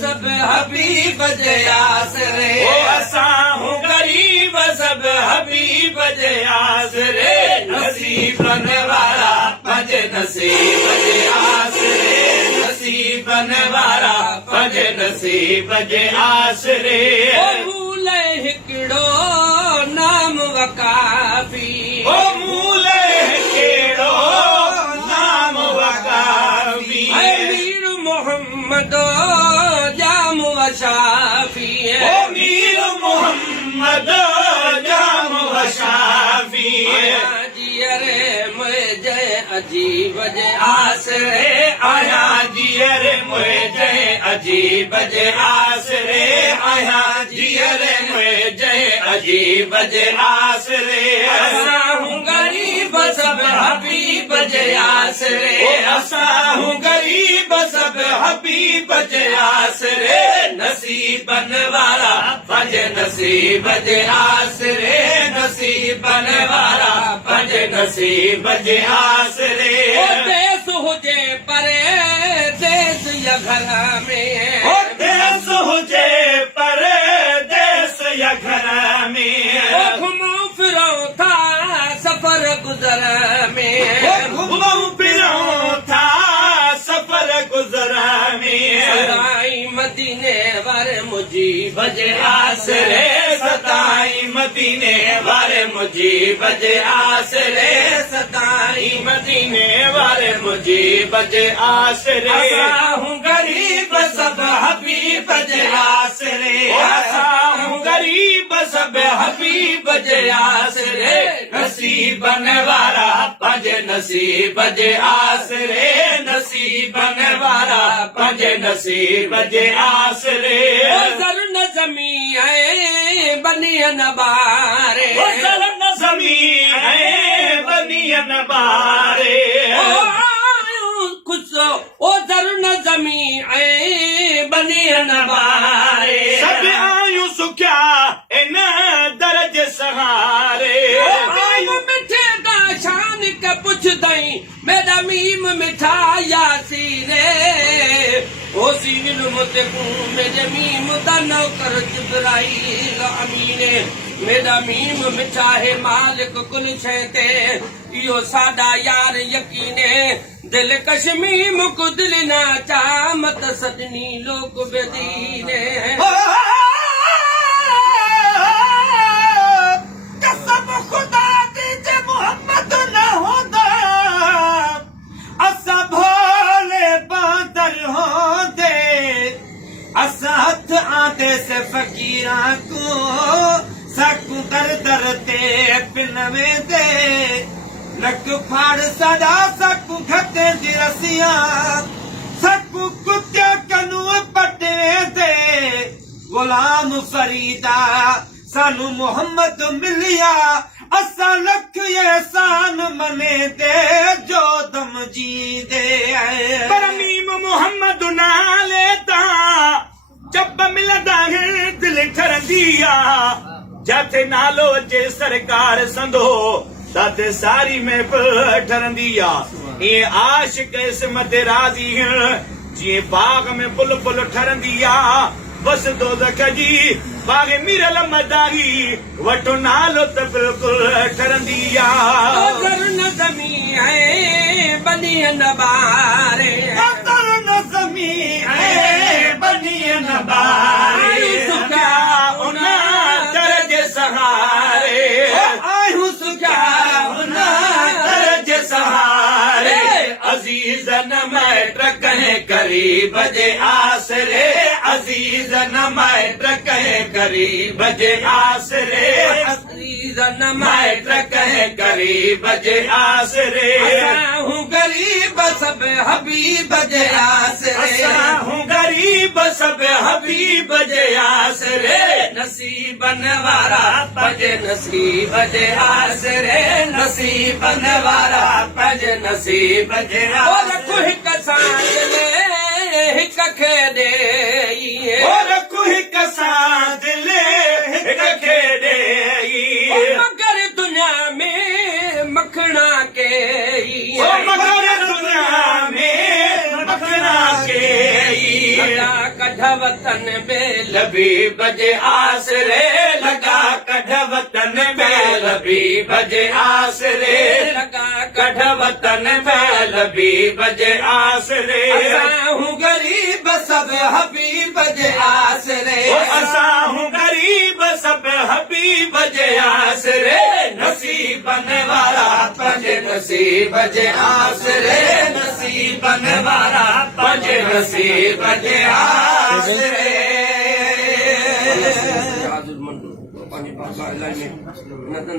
सब हबीब जे आसरे असां गरीब सब हबीब जे आसरे नसीबन वारा पंहिंजे नसीब जे आसरे नसीबन वारा पंहिंजे नसीब जे आसरे मूल हिकिड़ो नाम वकाफ़ी ओ मूल कहिड़ो नाम वकाफ़ी मीर मोहम्मद जाम वशाफ़ी ओ मीर मोहम्मद जाम वशाफ़ी जियरे मुंहिंजे अजीब जे आसरे आया जियर मुंहिंजे अजीब जे आसरे आया जियर मुंहिंजे अजीब जे आसरे असां गरीब सब हबीब जे आसरे असां गरीब सब हबीब जे आसरे नसीबन वारा पंहिंजे नसीब जे आसरे नसीबन वारा पंहिंजे नसीब जे आसरे देश हुजे परे देश या घर में ओ देश हुजे पर देश या घर में घुमो फिरो था सफर गुज़र में घुमूं फिरूं था सफर गुज़र में सदाई मदीने वारे मुजीब जे आसरे सताई मदीने वारे मुजीब जे आसरे सदाई मदीने वारे मुजीब जे आसरे असां गरीब सब हबीब जे आसरे असां गरीब सब हबीब जे आसरे नसीबन वारा पंहिंजे नसीब जे आसरे नसीबन वारा पंहिंजे नसीब जे आसरे ज़र न ज़मी आहे बनियन बारे न ज़मीन है बनियन बारे खुशो ओ ज़र न ज़मी आहे बनियन बारे सब आयूं सुखिया इन दर्ज सहारे आयूं मिठे का शान के पुछदई मेरा मीम मिठा यासीने ओ सीन मुतकू मेरे मीम दा नौकर जिब्राइल अमीने मेरा मीम मिठा है मालिक कुल शइ ते इहो साडा यार यकीने दिल कश्मीम को दिल ना चामत सदनी लोक बेदीने कसम खुदा दी जे मोहम्मद न होंदा असां भोले बांदर होंदे असां हथ आंदे से फकीरां को सकू दर दर ते पिन वेंदे नक फाड़ सदा सकू घटे दी रसियां सकू कुत्ते कनू पटे दे गुलाम फरीदा सानू मोहम्मद मिलिया असां लख एहसान मने दे जो दम जी दे पर मीम मोहम्मद नाले ता जब मिलदा है दिल ठरंदिया जाते नालो जे सरकार संदो ताते सारी में ठरंदिया ये आशिक इस्मत राज़ी जी बाग में बुलबुल ठरंदिया बस दो जी बाग मिरल मदारी वटो नालो त बिल्कुल ठरंदिया ज़र न ज़मी आहे बनियन बारे न ज़मी है बनियन बारे सुखा उन दर्ज सहारे आयूं सुखा दर्ज सहारे अजीजन मैट कहे करीब जे आसरे अजीजन मैट कहे करीब जे आसरे अज़ीज़न मैट कहे करीब जे आसरे असां गरीब सब हबीब जे आसरे असां गरीब सब हबीब जे आसरे नसीबन वारा पंहिंजे नसीब जे आसरे नसीबन वारा पंहिंजे नसीब जे रखो हिक सां दिले हिक खे ॾेई रखो हिक सां दिले हिक खे ॾेई मगर दुनिया में मखणा के मगर दुनिया में मखणा के कढ वतन में लबी बजे आसरे लगा कढ वतन में लबी बजे आसरे लगा कढ वतन में लबी बजे आसरे असां हूं गरीब सब हबीब जे आसरे असां हूं गरीब सब हबीब जे आसरे नसीबन वारा पंहिंजे नसीब जे आसरे नसीबन वारा पंहिंजे नसीब जे आसरे पानी पापा इलाही में नदन